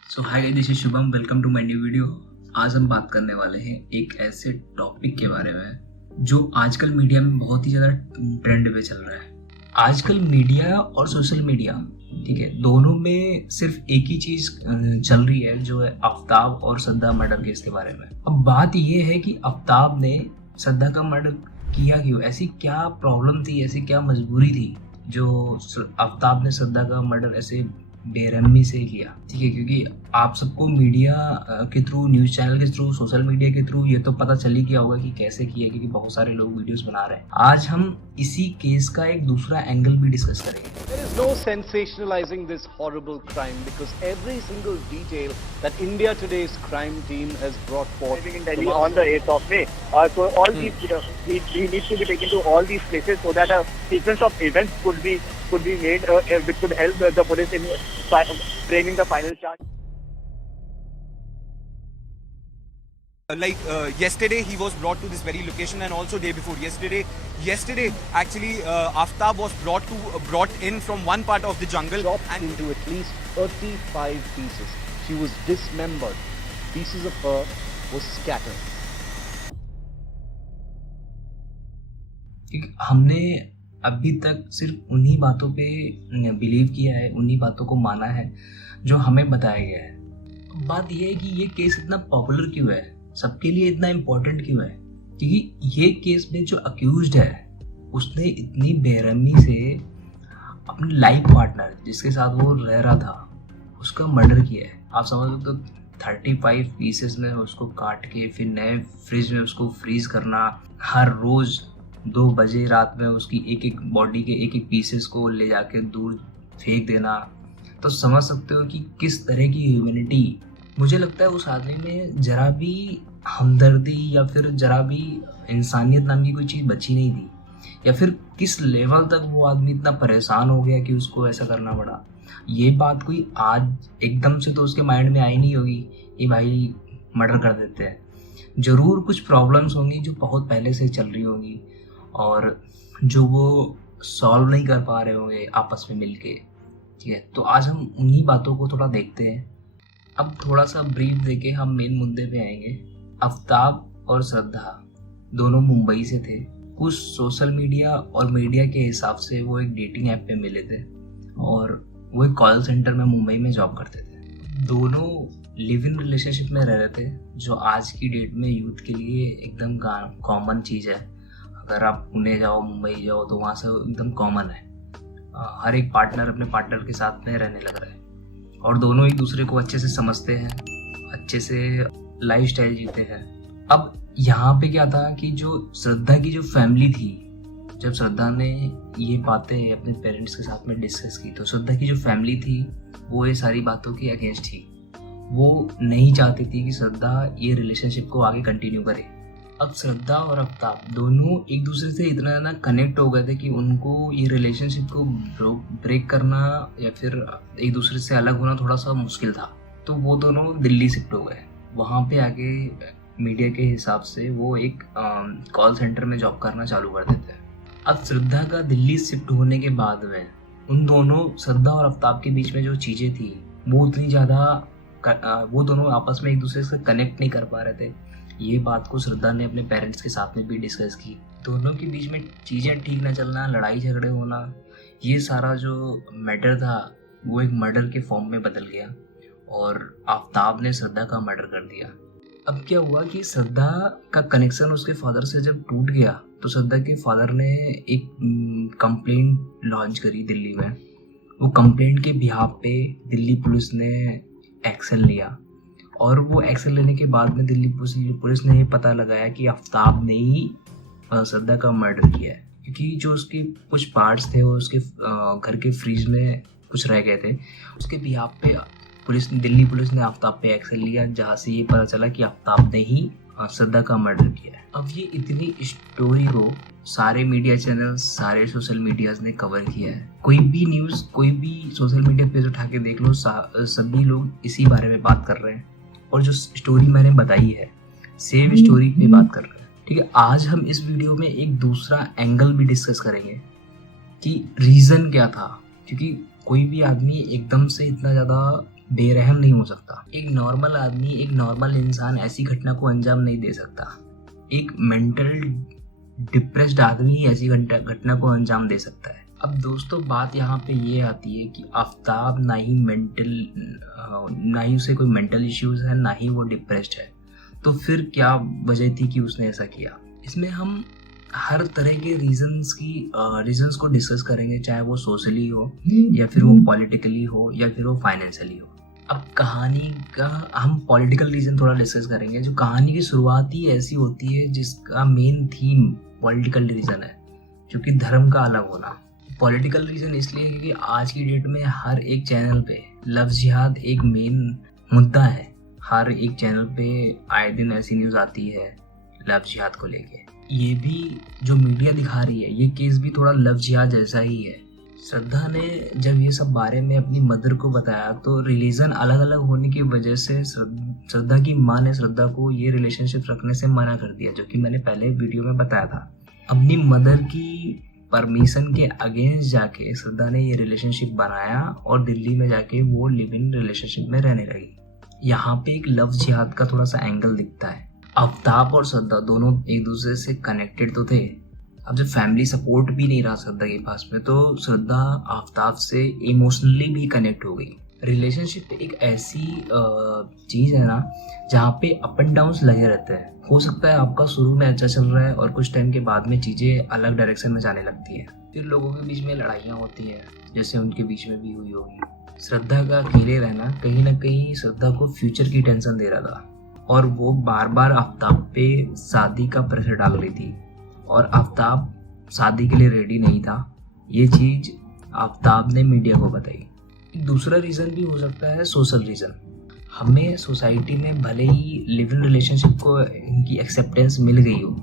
So hi, this is Shubham. Welcome to my new video. आज हम बात करने वाले हैं एक ऐसे टॉपिक के बारे में जो आजकल मीडिया में बहुत ही ज़्यादा ट्रेंड पे चल रहा है। आजकल मीडिया और सोशल मीडिया, ठीक है, दोनों में सिर्फ एक ही चीज़ चल रही है, जो है आफ्ताब और श्रद्धा मर्डर केस के बारे में। अब बात ये है कि आफ्ताब ने श्रद्धा का मर्डर किया क्यों? ऐसी क्या प्रॉब्लम थी, ऐसी क्या मजबूरी थी जो आफ्ताब ने श्रद्धा का मर्डर ऐसे बेरहमी से किया? ठीक है, क्योंकि आप सबको मीडिया के थ्रू, न्यूज़ चैनल के थ्रू, सोशल मीडिया के थ्रू ये तो पता चल ही गया होगा कि कैसे किया, क्योंकि बहुत सारे लोग वीडियोस बना रहे हैं। आज हम इसी केस का एक दूसरा एंगल भी डिस्कस करेंगे। There is no sensationalizing this horrible crime because every single detail that India Today's crime team has brought forth. Living in Delhi on the 8th of May. So all these, we need to be taken to all these places so that a sequence of events could be made, which could help the police in framing the final charge. Yesterday he was brought to this very location, and also day before yesterday actually Aftab was brought in from one part of the jungle Dropped and into at least 35 pieces. She was dismembered. Pieces of her was scattered. क्योंकि हमने अभी तक सिर्फ उन्हीं बातों पे believe किया है, उन्हीं बातों को माना है जो हमें बताया गया है। बात यह है कि ये केस इतना पॉपुलर क्यों है, सबके लिए इतना इम्पोर्टेंट क्यों है? क्योंकि ये केस में जो अक्यूज्ड है उसने इतनी बेरहमी से अपने लाइफ पार्टनर, जिसके साथ वो रह रहा था, उसका मर्डर किया है। आप समझ लो, तो 35 पीसेस में उसको काट के फिर नए फ्रिज में उसको फ्रीज करना, हर रोज़ 2 बजे रात में उसकी एक एक बॉडी के एक एक पीसेस को ले जाके दूर फेंक देना, तो समझ सकते हो कि किस तरह की ह्यूमैनिटी। मुझे लगता है उस आदमी में जरा भी हमदर्दी या फिर जरा भी इंसानियत नाम की कोई चीज़ बची नहीं थी, या फिर किस लेवल तक वो आदमी इतना परेशान हो गया कि उसको ऐसा करना पड़ा। ये बात कोई आज एकदम से तो उसके माइंड में आई नहीं होगी कि भाई मर्डर कर देते हैं। ज़रूर कुछ प्रॉब्लम्स होंगी जो बहुत पहले से चल रही होंगी और जो वो सॉल्व नहीं कर पा रहे होंगे आपस में मिलके। ठीक है, तो आज हम उन्हीं बातों को थोड़ा देखते हैं। अब थोड़ा सा ब्रीफ देके हम मेन मुद्दे पे आएंगे। आफ्ताब और श्रद्धा दोनों मुंबई से थे। कुछ सोशल मीडिया और मीडिया के हिसाब से वो एक डेटिंग ऐप पे मिले थे और वो एक कॉल सेंटर में मुंबई में जॉब करते थे। दोनों लिव इन रिलेशनशिप में रह रहे थे, जो आज की डेट में यूथ के लिए एकदम कॉमन चीज़ है। अगर आप पुणे जाओ, मुंबई जाओ, तो वहाँ से एकदम कॉमन है। हर एक पार्टनर अपने पार्टनर के साथ में रहने लग रहा है और दोनों एक दूसरे को अच्छे से समझते हैं, अच्छे से लाइफस्टाइल जीते हैं। अब यहाँ पे क्या था कि जो श्रद्धा की जो फैमिली थी, जब श्रद्धा ने ये बातें अपने पेरेंट्स के साथ में डिस्कस की, तो श्रद्धा की जो फैमिली थी वो ये सारी बातों के अगेंस्ट थी। वो नहीं चाहती थी कि श्रद्धा ये रिलेशनशिप को आगे कंटिन्यू करे। अब श्रद्धा और आफ्ताब दोनों एक दूसरे से इतना ज़्यादा कनेक्ट हो गए थे कि उनको ये रिलेशनशिप को ब्रेक करना या फिर एक दूसरे से अलग होना थोड़ा सा मुश्किल था। तो वो दोनों दिल्ली शिफ्ट हो गए। वहाँ पे आके मीडिया के हिसाब से वो एक कॉल सेंटर में जॉब करना चालू कर देते हैं। अब श्रद्धा का दिल्ली शिफ्ट होने के बाद में उन दोनों, श्रद्धा और आफ्ताब के बीच में जो चीज़ें थी वो उतनी ज़्यादा, वो दोनों आपस में एक दूसरे से कनेक्ट नहीं कर पा रहे थे। ये बात को श्रद्धा ने अपने पेरेंट्स के साथ में भी डिस्कस की। दोनों के बीच में चीज़ें ठीक ना चलना, लड़ाई झगड़े होना, ये सारा जो मैटर था वो एक मर्डर के फॉर्म में बदल गया और आफ्ताब ने श्रद्धा का मर्डर कर दिया। अब क्या हुआ कि श्रद्धा का कनेक्शन उसके फादर से जब टूट गया, तो श्रद्धा के फादर ने एक कंप्लेंट लॉन्च करी दिल्ली में। वो कंप्लेंट के बिहाफ पे दिल्ली पुलिस ने एक्शन लिया और वो एक्शन लेने के बाद में दिल्ली पुलिस ने ये पता लगाया कि आफ्ताब ने ही श्रद्धा का मर्डर किया है, क्योंकि जो उसके कुछ पार्ट्स थे वो उसके घर के फ्रीज में कुछ रह गए थे। उसके बिहाफ पे दिल्ली पुलिस ने आफ्ताब पे एक्शन लिया, जहाँ से ये पता चला कि आफ्ताब ने ही श्रद्धा का मर्डर किया है। अब ये इतनी स्टोरी को सारे मीडिया चैनल, सारे सोशल मीडियाज ने कवर किया है। कोई भी न्यूज़, कोई भी सोशल मीडिया पेज उठा के देख लो, सभी लोग इसी बारे में बात कर रहे हैं और जो स्टोरी मैंने बताई है सेम स्टोरी पे बात कर रहे हैं। ठीक है, आज हम इस वीडियो में एक दूसरा एंगल भी डिस्कस करेंगे कि रीज़न क्या था, क्योंकि कोई भी आदमी एकदम से इतना ज़्यादा बेरहम नहीं हो सकता। एक नॉर्मल आदमी, एक नॉर्मल इंसान ऐसी घटना को अंजाम नहीं दे सकता। एक मेंटल डिप्रेस्ड आदमी ही ऐसी घटना को अंजाम दे सकता है। अब दोस्तों बात यहाँ पे ये आती है कि आफ्ताब ना ही उसे कोई मेंटल इश्यूज है, ना ही वो डिप्रेस्ड है, तो फिर क्या वजह थी कि उसने ऐसा किया। इसमें हम हर तरह के रीजंस को डिस्कस करेंगे, चाहे वो सोशली हो या फिर वो पॉलिटिकली हो या फिर वो फाइनेंशियली हो। अब कहानी का हम पॉलिटिकल रीजन थोड़ा डिस्कस करेंगे। जो कहानी की शुरुआत ही ऐसी होती है जिसका मेन थीम पॉलिटिकल रीजन है, जो कि धर्म का अलग होना। पॉलिटिकल रीजन इसलिए क्योंकि आज की डेट में हर एक चैनल पे लव जिहाद एक मेन मुद्दा है। हर एक चैनल पे आए दिन ऐसी न्यूज़ आती है लव जिहाद को लेके। ये भी जो मीडिया दिखा रही है, ये केस भी थोड़ा लव जिहाद जैसा ही है। श्रद्धा ने जब ये सब बारे में अपनी मदर को बताया तो रिलीजन अलग अलग होने की वजह से श्रद्धा की माँ ने श्रद्धा को ये रिलेशनशिप रखने से मना कर दिया, जो कि मैंने पहले वीडियो में बताया था। अपनी मदर की परमिशन के अगेंस्ट जाके श्रद्धा ने ये रिलेशनशिप बनाया और दिल्ली में जाके वो लिव इन रिलेशनशिप में रहने लगी। यहाँ पे एक लव जिहाद का थोड़ा सा एंगल दिखता है। आफ्ताब और श्रद्धा दोनों एक दूसरे से कनेक्टेड तो थे। अब जब फैमिली सपोर्ट भी नहीं रहा श्रद्धा के पास में, तो श्रद्धा आफ्ताब से इमोशनली भी कनेक्ट हो गई। रिलेशनशिप एक ऐसी चीज़ है ना जहाँ पे अप एंड डाउन्स लगे रहते हैं। हो सकता है आपका शुरू में अच्छा चल रहा है और कुछ टाइम के बाद में चीज़ें अलग डायरेक्शन में जाने लगती है, फिर लोगों के बीच में लड़ाइयाँ होती हैं, जैसे उनके बीच में भी हुई होगी। श्रद्धा का अकेले रहना कहीं ना कहीं श्रद्धा को फ्यूचर की टेंशन दे रहा था, और वो बार बार आफ्ताब पे शादी का प्रेशर डाल रही थी, और आफ्ताब शादी के लिए रेडी नहीं था। ये चीज़ आफ्ताब ने मीडिया को बताई। दूसरा रीज़न भी हो सकता है सोशल रीज़न। हमें सोसाइटी में भले ही लिव इन रिलेशनशिप को इनकी एक्सेप्टेंस मिल गई हो,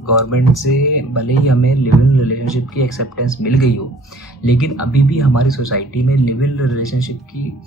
गवर्नमेंट से भले ही हमें लिव इन रिलेशनशिप की एक्सेप्टेंस मिल गई हो, लेकिन अभी भी हमारी सोसाइटी में लिव इन रिलेशनशिप की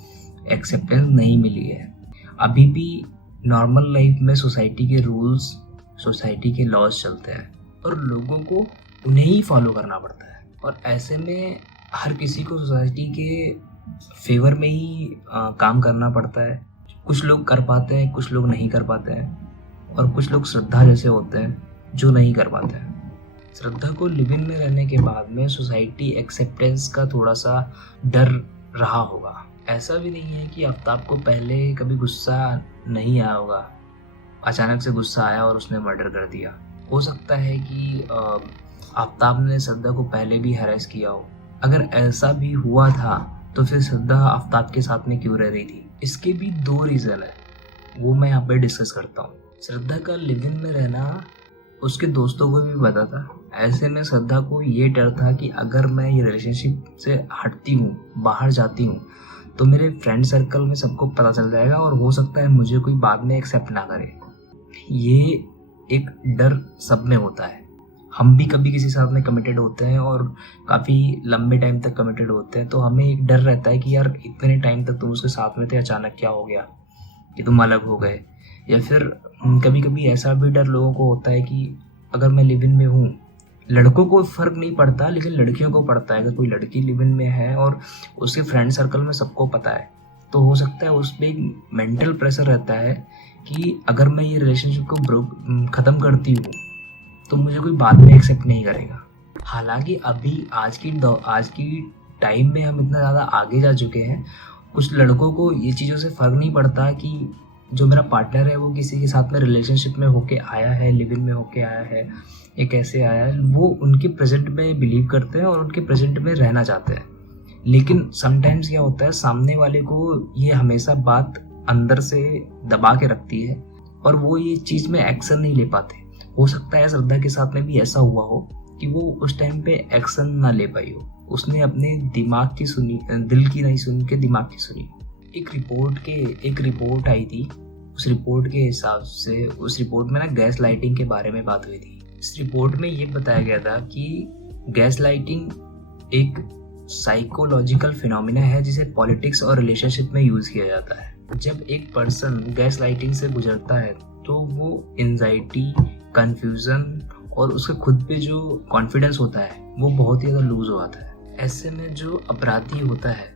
एक्सेप्टेंस नहीं मिली है। अभी भी नॉर्मल लाइफ में सोसाइटी के रूल्स, सोसाइटी के लॉज चलते हैं और लोगों को उन्हें ही फॉलो करना पड़ता है, और ऐसे में हर किसी को सोसाइटी के फेवर में ही काम करना पड़ता है। कुछ लोग कर पाते हैं, कुछ लोग नहीं कर पाते हैं, और कुछ लोग श्रद्धा जैसे होते हैं जो नहीं कर पाते हैं। श्रद्धा को लिव इन में रहने के बाद में सोसाइटी एक्सेप्टेंस का थोड़ा सा डर रहा होगा। ऐसा भी नहीं है कि आफ्ताब को पहले कभी गुस्सा नहीं आया होगा, अचानक से गुस्सा आया और उसने मर्डर कर दिया। हो सकता है कि आफ्ताब ने श्रद्धा को पहले भी हैरेस किया हो। अगर ऐसा भी हुआ था तो फिर श्रद्धा आफ्ताब के साथ में क्यों रह रही थी? इसके भी दो रीज़न है, वो मैं यहाँ पे डिस्कस करता हूँ। श्रद्धा का लिव इन में रहना उसके दोस्तों को भी पता था। ऐसे में श्रद्धा को ये डर था कि अगर मैं ये रिलेशनशिप से हटती हूँ, बाहर जाती हूँ, तो मेरे फ्रेंड सर्कल में सबको पता चल जाएगा और हो सकता है मुझे कोई बाद में एक्सेप्ट ना करे। ये एक डर सब में होता है। हम भी कभी किसी साथ में कमिटेड होते हैं और काफ़ी लंबे टाइम तक कमिटेड होते हैं, तो हमें एक डर रहता है कि यार इतने टाइम तक तुम उसके साथ में थे, अचानक क्या हो गया कि तुम अलग हो गए। या फिर कभी कभी ऐसा भी डर लोगों को होता है कि अगर मैं लिव इन में हूँ, लड़कों को फ़र्क नहीं पड़ता लेकिन लड़कियों को पड़ता है। अगर कोई लड़की लिव इन में है और उसके फ्रेंड सर्कल में सबको पता है, तो हो सकता है उस पर एक मेंटल प्रेशर रहता है कि अगर मैं ये रिलेशनशिप को ख़त्म करती हूँ तो मुझे कोई बाद में एक्सेप्ट नहीं करेगा। हालांकि अभी आज की टाइम में हम इतना ज़्यादा आगे जा चुके हैं, कुछ लड़कों को ये चीज़ों से फ़र्क नहीं पड़ता कि जो मेरा पार्टनर है वो किसी के साथ में रिलेशनशिप में होके आया है, लिव इन में होके आया है, ये कैसे आया है, वो उनके प्रेजेंट में बिलीव करते हैं और उनके प्रेजेंट में रहना चाहते हैं। लेकिन समटाइम्स क्या होता है, सामने वाले को ये हमेशा बात अंदर से दबा के रखती है और वो ये चीज़ में एक्शन नहीं ले पाते। हो सकता है श्रद्धा के साथ में भी ऐसा हुआ हो कि वो उस टाइम पे एक्शन ना ले पाई हो, उसने अपने दिमाग की सुनी, दिल की नहीं सुन के दिमाग की सुनी। एक रिपोर्ट आई थी, उस रिपोर्ट के हिसाब से उस रिपोर्ट में ना गैस लाइटिंग के बारे में बात हुई थी। इस रिपोर्ट में ये बताया गया था कि गैस लाइटिंग एक साइकोलॉजिकल फिनोमिना है जिसे पॉलिटिक्स और रिलेशनशिप में यूज़ किया जाता है। जब एक पर्सन गैस लाइटिंग से गुजरता है तो वो एंजाइटी, कन्फ्यूज़न और उसके खुद पे जो कॉन्फिडेंस होता है वो बहुत ही ज़्यादा लूज़ हो जाता है। ऐसे में जो अपराधी होता है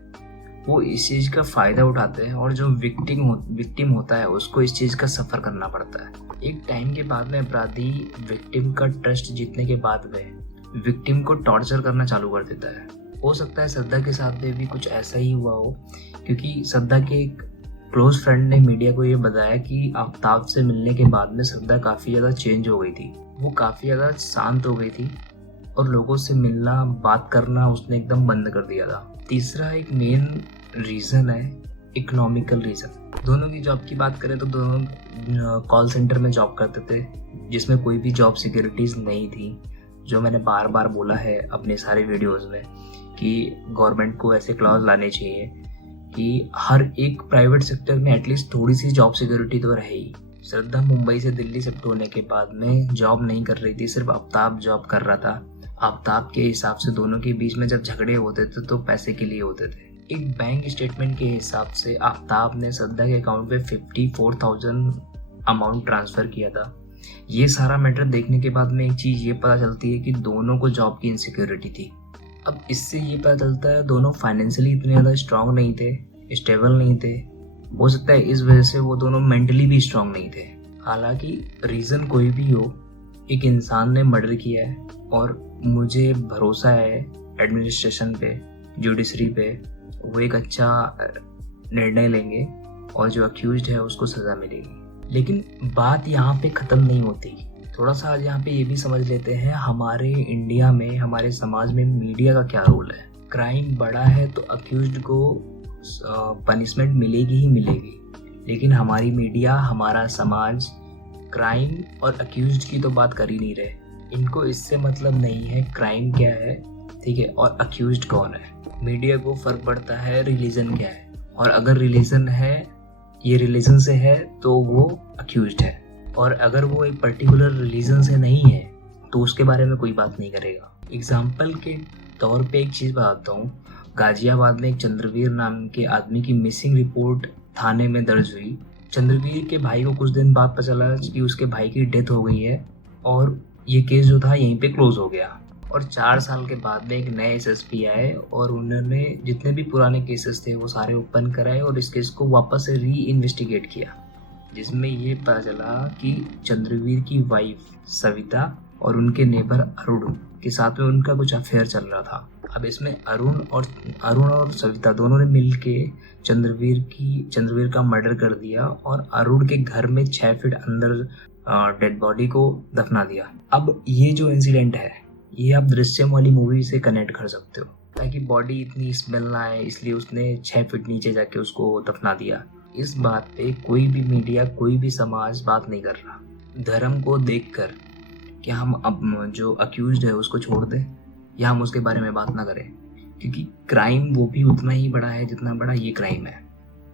वो इस चीज़ का फ़ायदा उठाते हैं और जो विक्टिम होता है उसको इस चीज़ का सफ़र करना पड़ता है। एक टाइम के बाद में अपराधी विक्टिम का ट्रस्ट जीतने के बाद में विक्टिम को टॉर्चर करना चालू कर देता है। हो सकता है श्रद्धा के साथ में भी कुछ ऐसा ही हुआ हो, क्योंकि श्रद्धा के एक क्लोज फ्रेंड ने मीडिया को ये बताया कि आफ्ताब से मिलने के बाद में श्रद्धा काफ़ी ज़्यादा चेंज हो गई थी। वो काफ़ी ज़्यादा शांत हो गई थी और लोगों से मिलना बात करना उसने एकदम बंद कर दिया था। तीसरा एक मेन रीज़न है इकोनॉमिकल रीज़न। दोनों की जॉब की बात करें तो दोनों कॉल सेंटर में जॉब करते थे, जिसमें कोई भी जॉब सिक्योरिटीज़ नहीं थी। जो मैंने बार बार बोला है अपने सारे वीडियोस में कि गवर्नमेंट को ऐसे क्लॉज लाने चाहिए कि हर एक प्राइवेट सेक्टर में एटलीस्ट थोड़ी सी जॉब सिक्योरिटी तो रहे ही। श्रद्धा मुंबई से दिल्ली शिफ्ट होने के बाद में जॉब नहीं कर रही थी, सिर्फ आफ्ताब जॉब कर रहा था। आफ्ताब के हिसाब से दोनों के बीच में जब झगड़े होते थे तो पैसे के लिए होते थे। एक बैंक स्टेटमेंट के हिसाब से आफ्ताब ने श्रद्धा के अकाउंट पे 54,000 अमाउंट ट्रांसफ़र किया था। ये सारा मैटर देखने के बाद में एक चीज़ ये पता चलती है कि दोनों को जॉब की इनसिक्योरिटी थी। अब इससे ये पता चलता है दोनों फाइनेंशियली इतने ज़्यादा स्ट्रांग नहीं थे, स्टेबल नहीं थे। हो सकता है इस वजह से वो दोनों मेंटली भी स्ट्रांग नहीं थे। हालांकि रीज़न कोई भी हो, एक इंसान ने मर्डर किया है और मुझे भरोसा है एडमिनिस्ट्रेशन पे, जुडिशरी पे, वो एक अच्छा निर्णय लेंगे और जो अक्यूज्ड है उसको सज़ा मिलेगी। लेकिन बात यहाँ पे ख़त्म नहीं होती। थोड़ा सा आज यहाँ पे ये भी समझ लेते हैं हमारे इंडिया में, हमारे समाज में मीडिया का क्या रोल है। क्राइम बड़ा है तो अक्यूज्ड को पनिशमेंट मिलेगी ही मिलेगी, लेकिन हमारी मीडिया, हमारा समाज क्राइम और अक्यूज्ड की तो बात कर ही नहीं रहे। इनको इससे मतलब नहीं है क्राइम क्या है, ठीक है, और अक्यूज्ड कौन है। मीडिया को फ़र्क पड़ता है रिलीजन क्या है, और अगर रिलीजन है, ये रिलीजन से है तो वो अक्यूज्ड है, और अगर वो एक पर्टिकुलर रिलीजन से नहीं है तो उसके बारे में कोई बात नहीं करेगा। एग्जाम्पल के तौर पे एक चीज़ बताता हूँ। गाजियाबाद में एक चंद्रवीर नाम के आदमी की मिसिंग रिपोर्ट थाने में दर्ज हुई। चंद्रवीर के भाई को कुछ दिन बाद पता चला कि उसके भाई की डेथ हो गई है और ये केस जो था यहीं पे क्लोज हो गया। और 4 साल के बाद में एक नए SSP आए और उन्होंने जितने भी पुराने केसेस थे वो सारे ओपन कराए और इस केस को वापस से री इन्वेस्टिगेट किया, जिसमें ये पता चला कि चंद्रवीर की वाइफ सविता और उनके नेबर अरुण के साथ में उनका कुछ अफेयर चल रहा था। अब इसमें अरुण और सविता दोनों ने मिलके चंद्रवीर का मर्डर कर दिया और अरुण के घर में 6 फीट अंदर डेड बॉडी को दफना दिया। अब ये जो इंसिडेंट है ये आप दृश्यम वाली मूवी से कनेक्ट कर सकते हो, ताकि बॉडी इतनी स्मेल ना आए, इसलिए उसने 6 फीट नीचे जाके उसको दफना दिया। इस बात पे कोई भी मीडिया, कोई भी समाज बात नहीं कर रहा। धर्म को देखकर क्या हम अब जो अक्यूज्ड है उसको छोड़ दें या हम उसके बारे में बात ना करें, क्योंकि क्राइम वो भी उतना ही बड़ा है जितना बड़ा ये क्राइम है।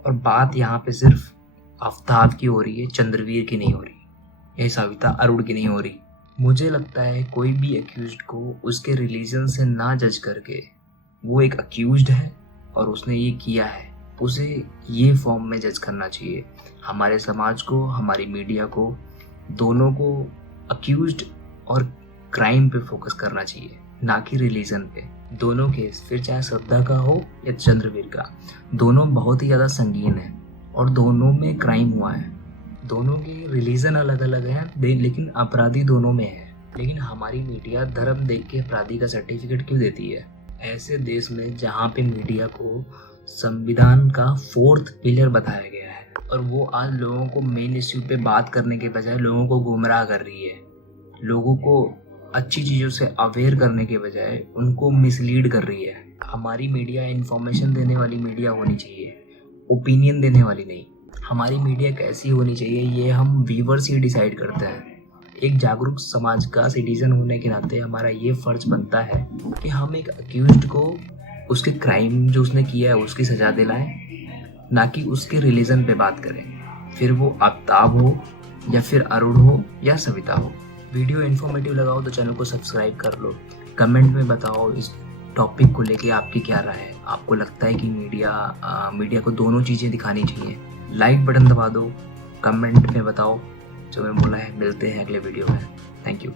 और बात यहाँ पे सिर्फ आफ्ताब की हो रही है, चंद्रवीर की नहीं हो रही, या सविता अरुण की नहीं हो रही। मुझे लगता है कोई भी अक्यूज्ड को उसके रिलीजन से ना जज करके, वो एक अक्यूज्ड है और उसने ये किया है, उसे ये फॉर्म में जज करना चाहिए। हमारे समाज को, हमारी मीडिया को, दोनों को अक्यूज्ड और क्राइम पे फोकस करना चाहिए, ना कि रिलीजन पे। दोनों केस, फिर चाहे श्रद्धा का हो या चंद्रवीर का, दोनों बहुत ही ज़्यादा संगीन है और दोनों में क्राइम हुआ है। दोनों के रिलीजन अलग अलग हैं, लेकिन अपराधी दोनों में है। लेकिन हमारी मीडिया धर्म देख के अपराधी का सर्टिफिकेट क्यों देती है? ऐसे देश में जहाँ पे मीडिया को संविधान का 4th पिलर बताया गया है और वो आज लोगों को मेन इश्यू पे बात करने के बजाय लोगों को गुमराह कर रही है, लोगों को अच्छी चीज़ों से अवेयर करने के बजाय उनको मिसलीड कर रही है। हमारी मीडिया इन्फॉर्मेशन देने वाली मीडिया होनी चाहिए, ओपिनियन देने वाली नहीं। हमारी मीडिया कैसी होनी चाहिए ये हम व्यूवर्स ही डिसाइड करते हैं। एक जागरूक समाज का सिटीजन होने के नाते हमारा ये फ़र्ज बनता है कि हम एक अक्यूज्ड को उसके क्राइम जो उसने किया है उसकी सज़ा दिलाएं, ना कि उसके रिलीजन पे बात करें, फिर वो आफ्ताब हो या फिर अरुण हो या सविता हो। वीडियो इन्फॉर्मेटिव लगा हो तो चैनल को सब्सक्राइब कर लो। कमेंट में बताओ इस टॉपिक को लेके आपकी क्या राय है। आपको लगता है कि मीडिया को दोनों चीज़ें दिखानी चाहिए? लाइक बटन दबा दो, कमेंट में बताओ जो मैं बोला है। मिलते हैं अगले वीडियो में। Thank you.